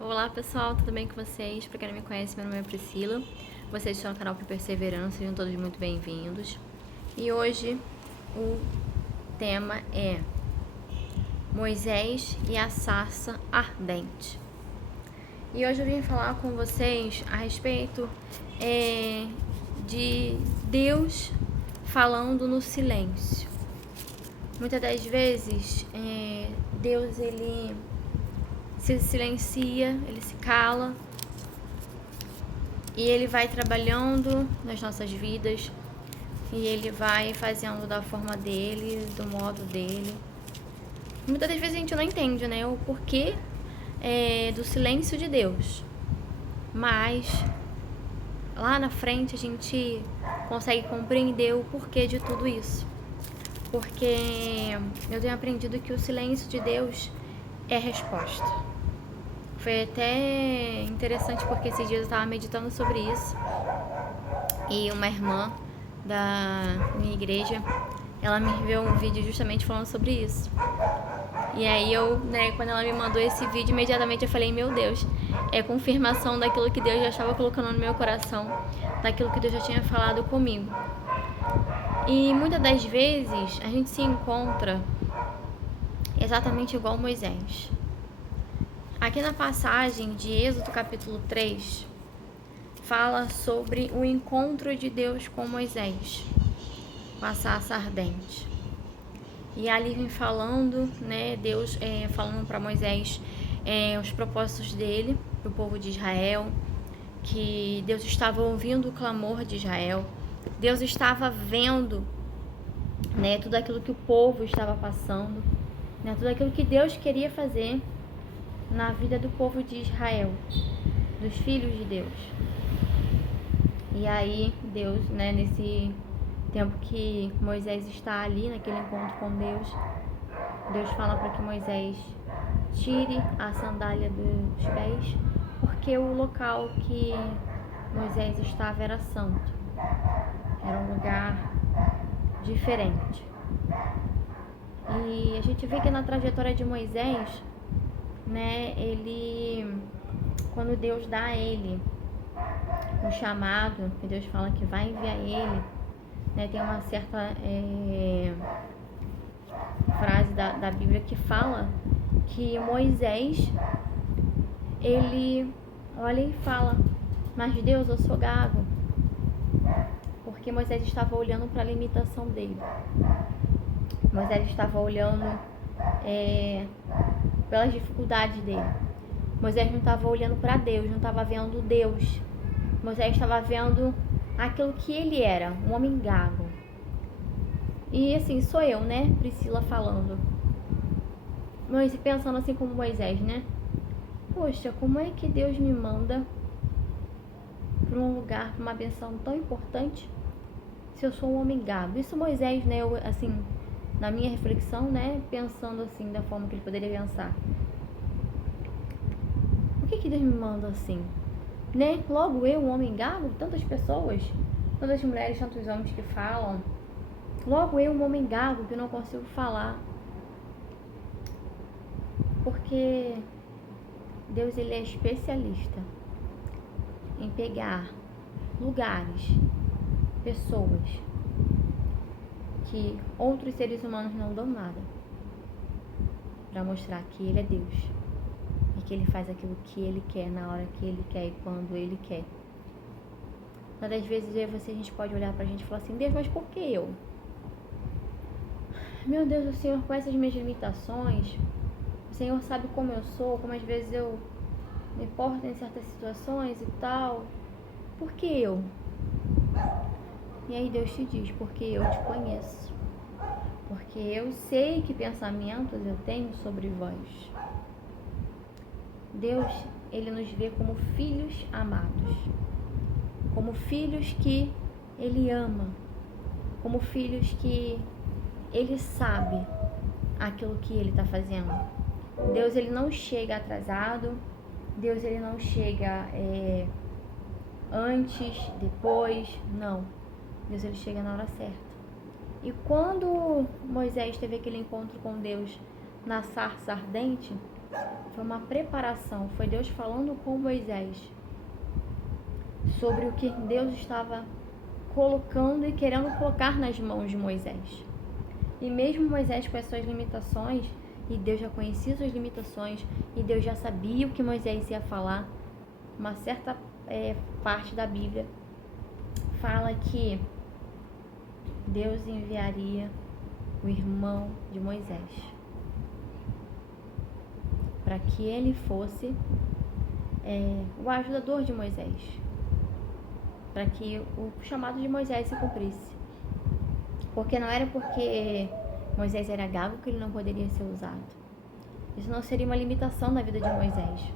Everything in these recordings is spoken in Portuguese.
Olá pessoal, tudo bem com vocês? Para quem não me conhece, meu nome é Priscila. Vocês estão no canal Perseverança, sejam todos muito bem-vindos. E hoje o tema é Moisés e a sarça ardente. E hoje eu vim falar com vocês a respeito de Deus falando no silêncio. Muitas das vezes Deus ele se silencia, ele se cala e ele vai trabalhando nas nossas vidas e ele vai fazendo da forma dele, do modo dele. Muitas das vezes a gente não entende, né, o porquê do silêncio de Deus, mas lá na frente a gente consegue compreender o porquê de tudo isso, porque eu tenho aprendido que o silêncio de Deus é resposta. Foi até interessante porque esses dias eu estava meditando sobre isso e uma irmã da minha igreja, ela me enviou um vídeo justamente falando sobre isso. E aí eu, quando ela me mandou esse vídeo, imediatamente eu falei, meu Deus, é confirmação daquilo que Deus já estava colocando no meu coração, daquilo que Deus já tinha falado comigo. E muitas das vezes a gente se encontra exatamente igual Moisés. Aqui na passagem de Êxodo capítulo 3, fala sobre o encontro de Deus com Moisés, com a sarça ardente. E ali vem falando, Deus falando para Moisés os propósitos dele, para o povo de Israel, que Deus estava ouvindo o clamor de Israel, Deus estava vendo tudo aquilo que o povo estava passando, tudo aquilo que Deus queria fazer na vida do povo de Israel, dos filhos de Deus. E aí Deus, nesse tempo que Moisés está ali, naquele encontro com Deus, Deus fala para que Moisés tire a sandália dos pés, porque o local que Moisés estava era santo, era um lugar diferente. E a gente vê que na trajetória de Moisés, ele, quando Deus dá a ele o chamado, que Deus fala que vai enviar ele, tem uma certa frase da Bíblia que fala que Moisés, ele olha e fala, mas Deus, eu sou gago, porque Moisés estava olhando para a limitação dele. Moisés estava olhando pelas dificuldades dele. Moisés não estava olhando para Deus, não estava vendo Deus. Moisés estava vendo aquilo que ele era, um homem gago. E assim, sou eu, Priscila falando. Mas pensando assim como Moisés, Poxa, como é que Deus me manda para um lugar, para uma benção tão importante, se eu sou um homem gago? Isso Moisés, eu, assim, na minha reflexão, pensando assim, da forma que ele poderia pensar. Por que Deus me manda assim? Logo eu, um homem gago, tantas pessoas, tantas mulheres, tantos homens que falam. Logo eu, um homem gago, que não consigo falar. Porque Deus, ele é especialista em pegar lugares, pessoas que outros seres humanos não dão nada, para mostrar que ele é Deus e que ele faz aquilo que ele quer, na hora que ele quer e quando ele quer. Às vezes eu e você, a gente pode olhar pra gente e falar assim, Deus, mas por que eu? Meu Deus, o Senhor conhece as minhas limitações, o Senhor sabe como eu sou, como às vezes eu me porto em certas situações e tal. Por que eu? E aí Deus te diz, porque eu te conheço. Porque eu sei que pensamentos eu tenho sobre vós. Deus, ele nos vê como filhos amados. Como filhos que ele ama. Como filhos que ele sabe aquilo que ele está fazendo. Deus, ele não chega atrasado. Deus, ele não chega antes, depois, não. Deus, ele chega na hora certa. E quando Moisés teve aquele encontro com Deus na sarça ardente, Foi uma preparação, foi Deus falando com Moisés sobre o que Deus estava colocando e querendo colocar nas mãos de Moisés. E mesmo Moisés com as suas limitações, e Deus já conhecia suas limitações, e Deus já sabia o que Moisés ia falar, uma certa parte da Bíblia fala que Deus enviaria o irmão de Moisés para que ele fosse o ajudador de Moisés, para que o chamado de Moisés se cumprisse. Porque não era porque Moisés era gago que ele não poderia ser usado. Isso não seria uma limitação na vida de Moisés.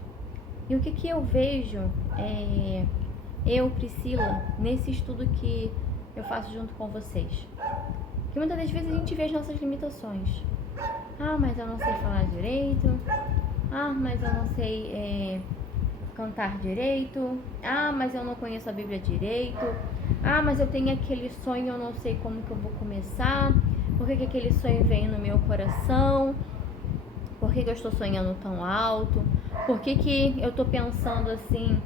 E o que eu vejo, eu, Priscila, nesse estudo que eu faço junto com vocês? Que muitas das vezes a gente vê as nossas limitações. Ah, mas eu não sei falar direito. Ah, mas eu não sei cantar direito. Ah, mas eu não conheço a Bíblia direito. Ah, mas eu tenho aquele sonho, eu não sei como que eu vou começar. Por que aquele sonho veio no meu coração? Por que eu estou sonhando tão alto? Por que eu estou pensando assim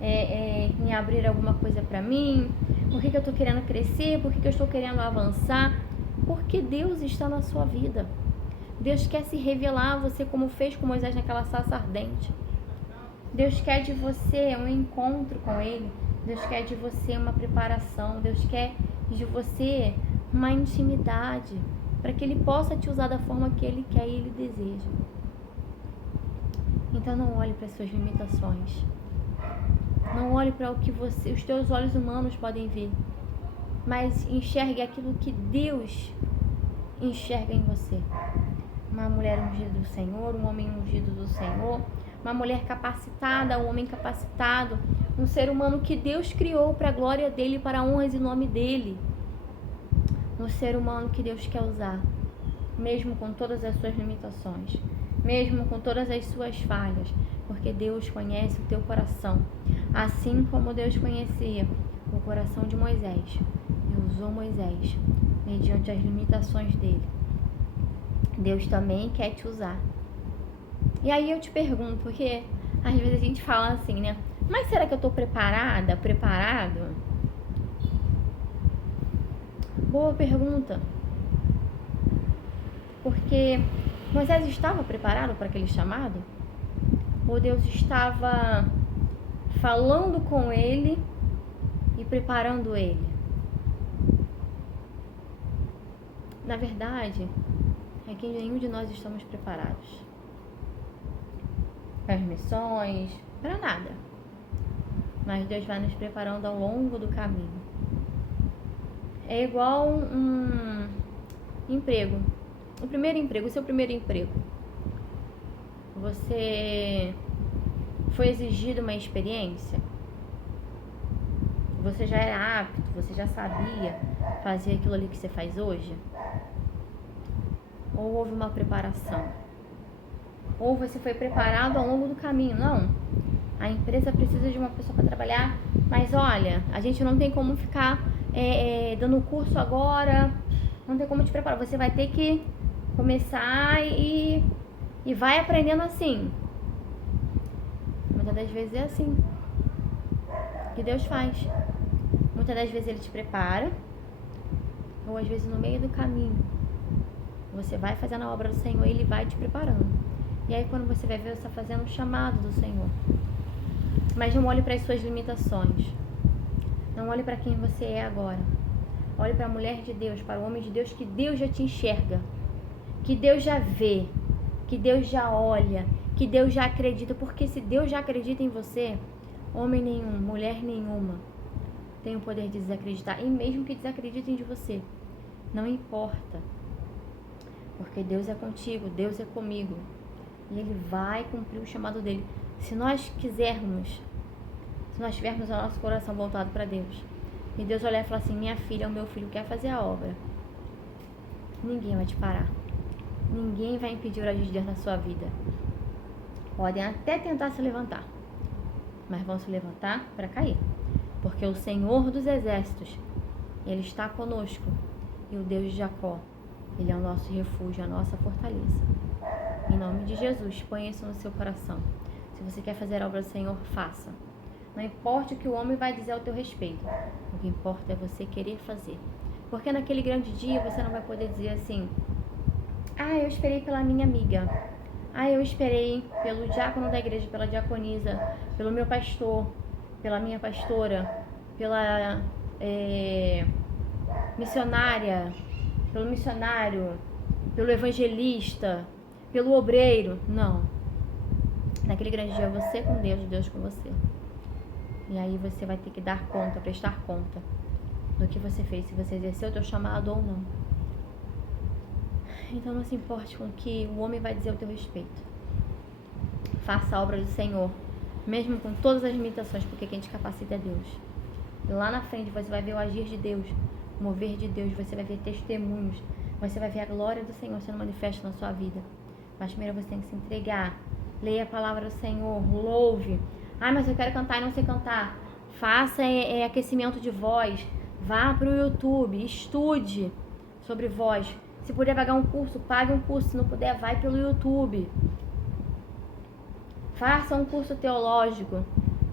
em abrir alguma coisa para mim? Por que eu estou querendo crescer? Por que eu estou querendo avançar? Porque Deus está na sua vida. Deus quer se revelar a você como fez com Moisés naquela sarça ardente. Deus quer de você um encontro com Ele. Deus quer de você uma preparação. Deus quer de você uma intimidade, para que Ele possa te usar da forma que Ele quer e Ele deseja. Então não olhe para as suas limitações. Não olhe para o que os teus olhos humanos podem ver, mas enxergue aquilo que Deus enxerga em você. Uma mulher ungida do Senhor, um homem ungido do Senhor, uma mulher capacitada, um homem capacitado, um ser humano que Deus criou para a glória dEle, para a honra e nome dEle. Um ser humano que Deus quer usar, mesmo com todas as suas limitações, mesmo com todas as suas falhas, porque Deus conhece o teu coração, assim como Deus conhecia o coração de Moisés e usou Moisés mediante as limitações dele. Deus também quer te usar. E aí eu te pergunto, porque às vezes a gente fala assim, né? Mas será que eu estou preparado? Boa pergunta. Porque Moisés estava preparado para aquele chamado? Ou Deus estava falando com ele e preparando ele? Na verdade, é que nenhum de nós estamos preparados para as missões, para nada. Mas Deus vai nos preparando ao longo do caminho. É igual um emprego. O seu primeiro emprego. Você foi exigido uma experiência? Você já era apto? Você já sabia fazer aquilo ali que você faz hoje? Ou houve uma preparação? Ou você foi preparado ao longo do caminho? Não. A empresa precisa de uma pessoa para trabalhar, mas olha, a gente não tem como ficar dando curso agora, não tem como te preparar. Você vai ter que começar e vai aprendendo assim. Muitas das vezes é assim que Deus faz. Muitas das vezes Ele te prepara, ou às vezes no meio do caminho você vai fazendo a obra do Senhor e Ele vai te preparando. E aí quando você vai ver, você está fazendo o chamado do Senhor. Mas não olhe para as suas limitações. Não olhe para quem você é agora. Olhe para a mulher de Deus, para o homem de Deus, que Deus já te enxerga, que Deus já vê, que Deus já olha, que Deus já acredita. Porque se Deus já acredita em você, homem nenhum, mulher nenhuma tem o poder de desacreditar. E mesmo que desacreditem de você, não importa. Porque Deus é contigo, Deus é comigo. E Ele vai cumprir o chamado dEle. Se nós quisermos, se nós tivermos o nosso coração voltado para Deus, e Deus olhar e falar assim: minha filha, o meu filho quer fazer a obra, ninguém vai te parar. Ninguém vai impedir o agir de Deus na sua vida. Podem até tentar se levantar, mas vão se levantar para cair. Porque o Senhor dos Exércitos, Ele está conosco. E o Deus de Jacó, Ele é o nosso refúgio, a nossa fortaleza. Em nome de Jesus, põe isso no seu coração. Se você quer fazer a obra do Senhor, faça. Não importa o que o homem vai dizer ao teu respeito. O que importa é você querer fazer. Porque naquele grande dia você não vai poder dizer assim: ah, eu esperei pela minha amiga. Ah, eu esperei pelo diácono da igreja, pela diaconisa, pelo meu pastor, pela minha pastora, pela missionária, pelo missionário, pelo evangelista, pelo obreiro. Não. Naquele grande dia, você com Deus, Deus com você. E aí você vai ter que dar conta, prestar conta do que você fez, se você exerceu o teu chamado ou não. Então não se importe com o que o homem vai dizer ao teu respeito. Faça a obra do Senhor, mesmo com todas as limitações, porque quem te capacita é Deus. E lá na frente você vai ver o agir de Deus, o mover de Deus, você vai ver testemunhos, você vai ver a glória do Senhor sendo manifesta na sua vida. Mas primeiro você tem que se entregar. Leia a palavra do Senhor, louve. Ah, mas eu quero cantar e não sei cantar. Faça aquecimento de voz. Vá para o YouTube, estude sobre voz. Se puder pagar um curso, pague um curso. Se não puder, vai pelo YouTube. Faça um curso teológico.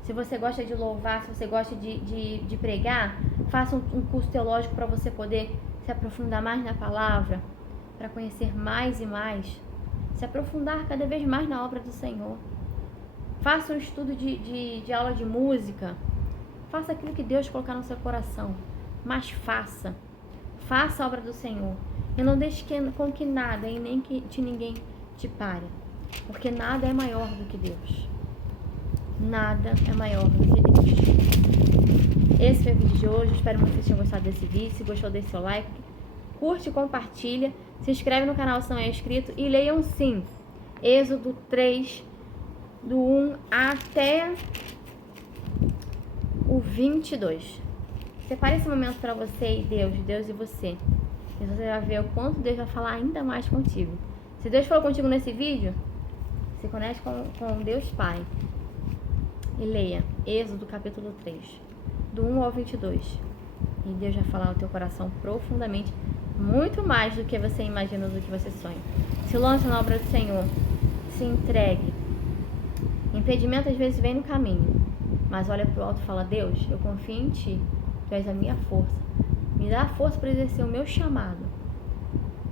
Se você gosta de louvar, se você gosta de pregar, faça um curso teológico para você poder se aprofundar mais na palavra, para conhecer mais e mais, se aprofundar cada vez mais na obra do Senhor. Faça um estudo de aula de música. Faça aquilo que Deus colocar no seu coração. Mas faça a obra do Senhor. E não deixe com que nada e nem que de ninguém te pare. Porque nada é maior do que Deus. Nada é maior do que Deus. Esse foi o vídeo de hoje. Espero muito que vocês tenham gostado desse vídeo. Se gostou, deixe seu like. Curte, compartilha. Se inscreve no canal se não é inscrito. E leiam sim Êxodo 3, do 1 até o 22. Separe esse momento para você e Deus e você. E você vai ver o quanto Deus vai falar ainda mais contigo. Se Deus falou contigo nesse vídeo, se conecte com Deus Pai. E leia Êxodo capítulo 3, do 1 ao 22. E Deus vai falar ao teu coração profundamente, muito mais do que você imagina, do que você sonha. Se lance na obra do Senhor. Se entregue. Impedimento às vezes vem no caminho, mas olha pro alto e fala: Deus, eu confio em Ti. Tu és a minha força. Me dá a força para exercer o meu chamado.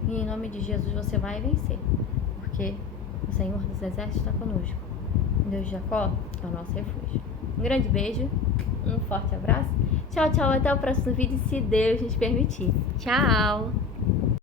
E em nome de Jesus você vai vencer. Porque o Senhor dos Exércitos está conosco. Deus de Jacó é o nosso refúgio. Um grande beijo. Um forte abraço. Tchau, tchau. Até o próximo vídeo, se Deus nos permitir. Tchau.